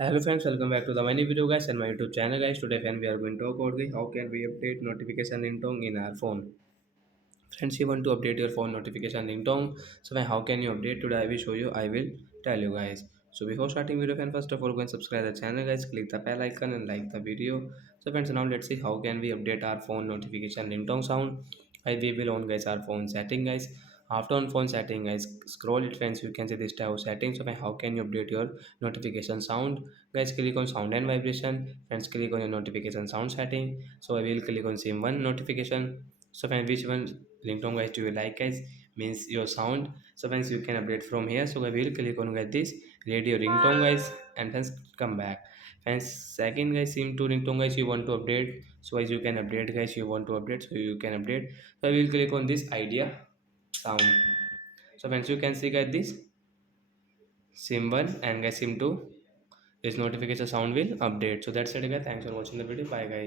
Hello friends, welcome back to the many video guys and my YouTube channel guys. Today friend we are going to talk about how can we update notification ringtone in our phone. Friends, you want to update your phone notification ringtone. So how can you update today? I will show you. I will tell you guys. So before starting video, friend, first of all go and subscribe the channel guys. Click the bell icon and like the video. So friends, now let's see how can we update our phone notification ringtone sound. I we will on guys our phone setting guys. After on phone setting guys, scroll it friends. You can see this type of settings. So how can you update your notification sound? Guys, click on sound and vibration. Friends, click on your notification sound setting. So I will click on same one notification. So when which one ringtone guys do you like guys, means your sound. So friends you can update from here. So I will click on guys this radio ringtone guys and then come back. And second guys sim to ringtone guys you want to update. So as you can update guys, you want to update, so you can update. So I will click on this idea sound. So friends you can see guys this sim 1 and guys sim 2, this notification sound will update. So that's it guys, thanks for watching the video, bye guys.